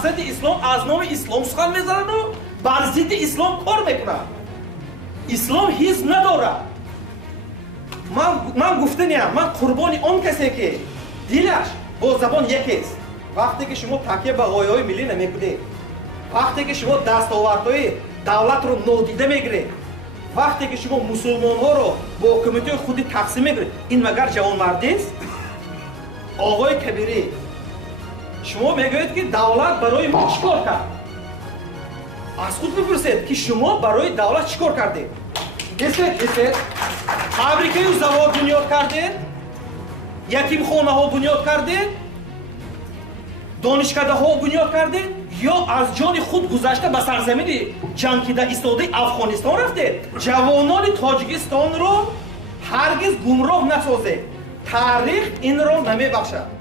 مقصد اسلام از نام اسلام سخن میزنن و بر ضد اسلام کار میکنن. اسلام حزب نداره. من گفتنیم من قربانی اون کسی که دلش با زبان یکیست. وقتی که شما تکیه به غایه‌های ملی نمیکنید، وقتی که شما دستاوردهای دولت رو نادیده میگیرید، وقتی که شما مسلمان‌ها رو با حکومت خودی تقسیم میگیرید، این مگر جوانمردی است؟ آقای کبیری، شما میگویید که دولت برای ما چیکار کرد؟ از خود بپرسید که شما برای دولت چیکار کردید؟ گفتید فابریکه و زواد بنیاد کردید؟ یتیمخانه ها بنیاد کردید؟ دانشکده ها بنیاد کردید؟ یا از جان خود گذشته به سرزمین جنگیده ایستاده افغانستان رفتید؟ جوانان تاجیکستان رو هرگز گمراه نسازید. تاریخ این را نمیبخشد.